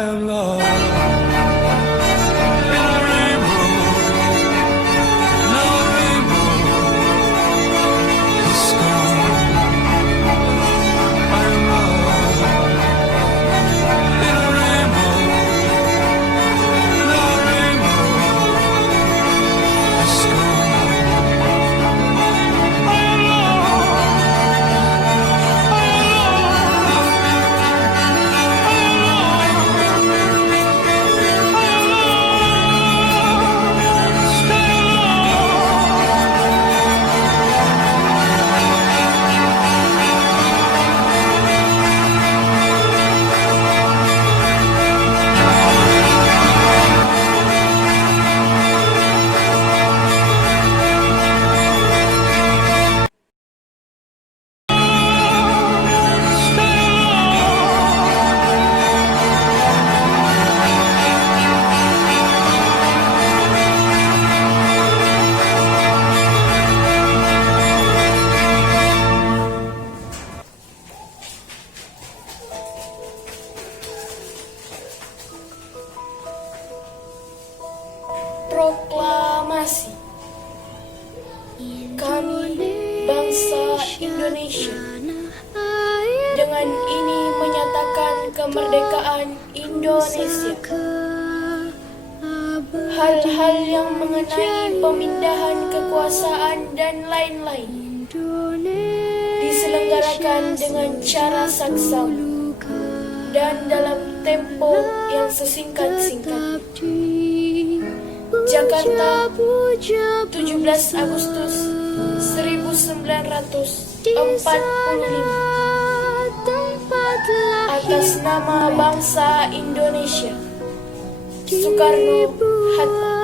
I am lost in a rainbow, now a rainbow is gone. I am lost in a rainbow, now a rainbow is gone. I am lost, I am lost, I am Proklamasi. Kami, bangsa Indonesia, dengan ini menyatakan kemerdekaan Indonesia. Hal-hal yang mengenai pemindahan kekuasaan dan lain-lain diselenggarakan dengan cara saksama dan dalam tempo yang sesingkat-singkat. Jakarta, 17 Agustus 1945. Atas nama bangsa Indonesia, Soekarno-Hatta.